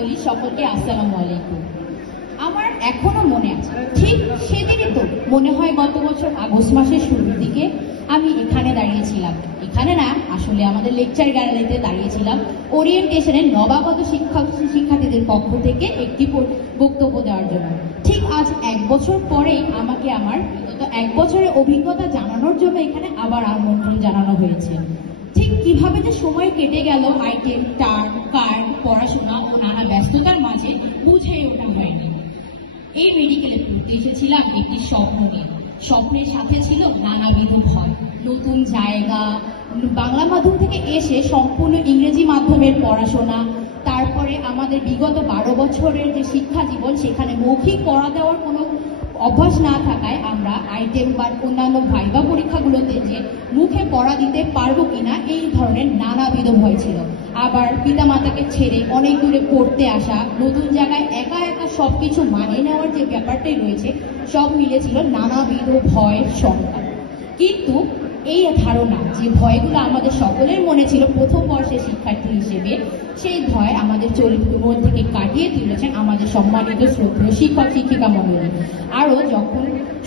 মণ্ডলী সকলকে আসসালামু আলাইকুম। আমার এখনো মনে আছে, ঠিক সেদিনই তো মনে হয় গত বছর আগস্ট মাসের শুরুর দিকে আমি এখানে দাঁড়িয়েছিলাম, এখানে না আসলে আমাদের লেকচার গ্যালারিতে দাঁড়িয়েছিলাম ওরিয়েন্টেশনের নবাগত শিক্ষার্থীদের পক্ষ থেকে একটি বক্তব্য দেওয়ার জন্য। ঠিক আজ 1 বছর পরেই আমাকে আমার বিগত 1 বছরের অভিজ্ঞতা জানানোর জন্য এখানে আবার আমন্ত্রণ জানানো হয়েছে। ঠিক কিভাবে যে সময় কেটে গেল আইটেম, টার্ম, কার্ড, পড়াশোনা ও নানা ব্যস্ততার মাঝে বুঝে ওঠা হয়নি। এই মেডিকেলে পড়তে এসেছিলাম একটি স্বপ্ন নিয়ে। স্বপ্নের সাথে ছিল নানাবিধ ভয়, নতুন জায়গা, বাংলা মাধ্যম থেকে এসে সম্পূর্ণ ইংরেজি মাধ্যমের পড়াশোনা, তারপরে আমাদের বিগত 12 বছরের যে শিক্ষা জীবন সেখানে মৌখিক পড়া দেওয়ার কোনো অভ্যাস না থাকায় আমরা আইটেম বা অন্যান্য ভাইবা পরীক্ষাগুলোতে যে মুখে পড়া দিতে পারবো কিনা এই ধরনের নানাবিধ ভয় ছিল। আবার পিতামাতাকে ছেড়ে অনেক দূরে পড়তে আসা, নতুন জায়গায় একা একা সবকিছু মানিয়ে নেওয়ার যে ব্যাপারটাই রয়েছে সব মিলেছিল নানাবিধ ভয়, শঙ্কা। কিন্তু এই ধারণা যে ভয়গুলো আমাদের সকলের মনে ছিল প্রথম বর্ষের শিক্ষার্থী হিসেবে, সেই ভয় আমাদের চরিত্র মন থেকে কাটিয়ে তুলেছেন আমাদের সম্মানিত শ্রদ্ধেয় শিক্ষক শিক্ষিকা মণ্ডলী। আরও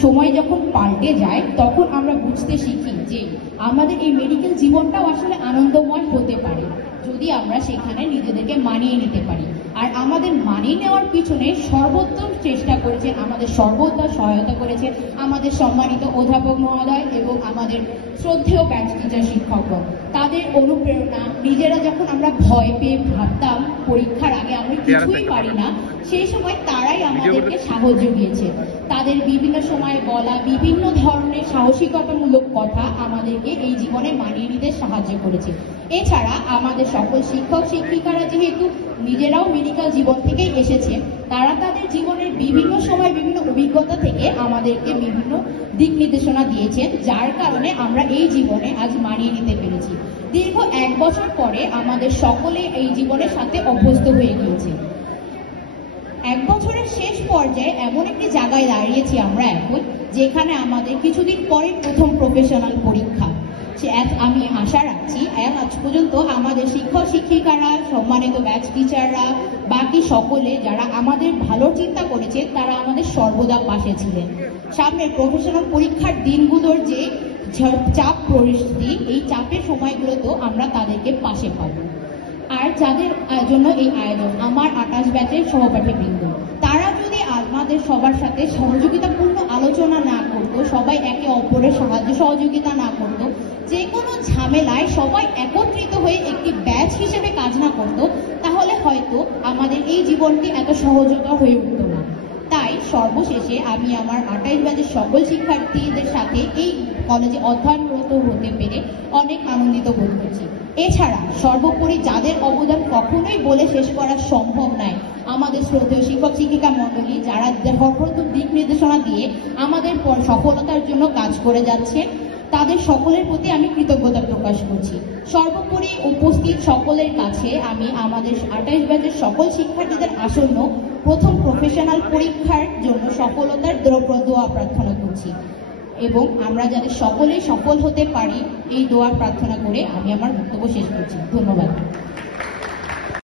সময় যখন পাল্টে যায় তখন আমরা বুঝতে শিখি যে আমাদের এই মেডিকেল জীবনটাও আসলে আনন্দময় হতে পারে যদি আমরা সেখানে নিজেদেরকে মানিয়ে নিতে পারি। আর আমাদের মানিয়ে নেওয়ার পিছনে সর্বোত্তম চেষ্টা করেছেন, আমাদের সর্বদা সহায়তা করেছেন আমাদের সম্মানিত অধ্যাপক মহোদয় এবং আমাদের শ্রদ্ধেয় ব্যাচ টিচার শিক্ষকগণ। তাদের অনুপ্রেরণা, নিজেরা যখন আমরা ভয় পেয়ে ভাবতাম পরীক্ষার আগে আমরা কিছুই পারি না, সেই সময় তারাই আমাদেরকে সাহস জুগিয়েছে। তাদের বিভিন্ন সময় বলা বিভিন্ন ধরনের সাহসিকতামূলক কথা আমাদেরকে এই জীবনে মানিয়ে নিতে সাহায্য করেছে। এছাড়া আমাদের সকল শিক্ষক শিক্ষিকারা যেহেতু নিজেরাও মেডিকেল জীবন থেকেই এসেছে, তারা তাদের জীবনের বিভিন্ন সময় বিভিন্ন অভিজ্ঞতা থেকে আমাদেরকে বিভিন্ন দিক নির্দেশনা দিয়েছেন, যার কারণে আমরা এই জীবনে আজ মানিয়ে নিতে পেরেছি। দীর্ঘ 1 বছর পরে আমাদের সকলে এই জীবনের সাথে অভ্যস্ত হয়ে গিয়েছে। 1 বছরের শেষ পর্যায়ে এমন একটি জায়গায় দাঁড়িয়েছি আমরা এখন, যেখানে আমাদের কিছুদিন পরে প্রথম প্রফেশনাল পরীক্ষা। আমি আশা রাখছি আজ পর্যন্ত আমাদের শিক্ষক শিক্ষিকারা, সম্মানিত ব্যাচ টিচাররা, বাকি সকলে যারা আমাদের ভালো চিন্তা করেছে তারা আমাদের সর্বদা পাশে ছিলেন। সামনের প্রফেশনাল পরীক্ষার দিনগুলোর যে চাপ পরিস্থিতি, এই চাপের সময়গুলোতেও আমরা তাদেরকে পাশে পাবো। আর যাদের জন্য এই আয়োজন, আমার 28 ব্যাচের সহপাঠীবৃন্দ, তারা যদি আমাদের সবার সাথে সহযোগিতাপূর্ণ আলোচনা না করতো, সবাই একে অপরের সাহায্য সহযোগিতা না করতো, যে কোনো ঝামেলায় সবাই একত্রিত হয়ে একটি ব্যাচ হিসেবে কাজ না করতো, তাহলে হয়তো আমাদের এই জীবনটি এত সহজতর হয়ে উঠত না। তাই সর্বশেষে আমি আমার 28 ব্যাচের সকল শিক্ষার্থীদের সাথে এই কলেজে অধ্যয়নরত হতে পেরে অনেক আনন্দিত বোধ করছি। এছাড়া সর্বোপরি যাদের অবদান কখনোই বলে শেষ করা সম্ভব নয়, আমাদের শ্রদ্ধেয় শিক্ষক শিক্ষিকা মণ্ডলী, যারা সর্বপ্রথম দিক নির্দেশনা দিয়ে আমাদের সফলতার জন্য কাজ করে যাচ্ছে, তাদের সকলের প্রতি আমি কৃতজ্ঞতা প্রকাশ করছি। সর্বোপরি উপস্থিত সকলের কাছে আমি আমাদের 28 ব্যাচের সকল শিক্ষার্থীদের আসন্ন প্রথম প্রফেশনাল পরীক্ষার জন্য সফলতার দোয়া প্রার্থনা করছি এবং আমরা যাতে সকলেই সফল হতে পারি এই দোয়া প্রার্থনা করে আমি আমার বক্তব্য শেষ করছি। ধন্যবাদ।